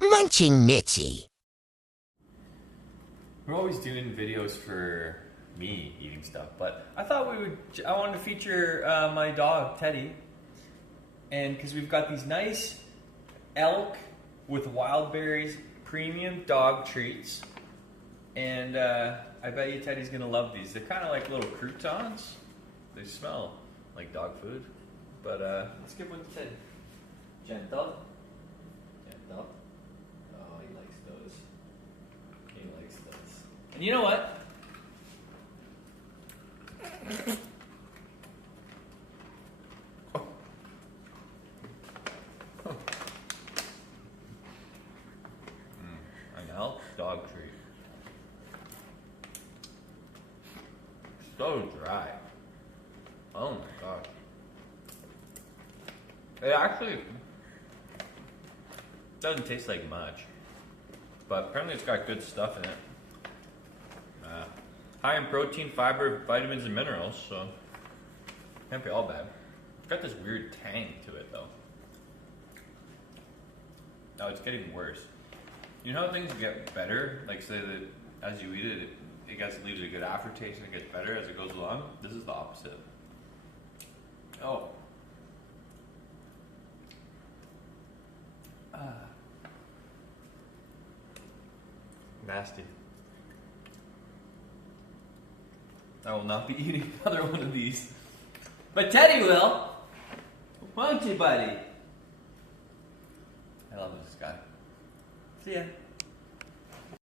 Munching Mitzi. We're always doing videos for me eating stuff, but I thought I wanted to feature my dog, Teddy. And because we've got these nice elk with wild berries premium dog treats. And I bet you Teddy's gonna love these. They're kind of like little croutons. They smell like dog food. But let's give one to Teddy. Gentle. Gentle. Oh, he likes those. He likes those. And you know what? An elk dog treat. So dry. Oh my gosh. It actually doesn't taste like much, but apparently it's got good stuff in it. High in protein, fiber, vitamins, and minerals, so can't be all bad. It's got this weird tang to it though. No, it's getting worse. You know how things get better? Like say that as you eat it, it leaves a good aftertaste and it gets better as it goes along? This is the opposite. Oh. Nasty. I will not be eating another one of these. But Teddy will. Won't you, buddy? I love this guy. See ya.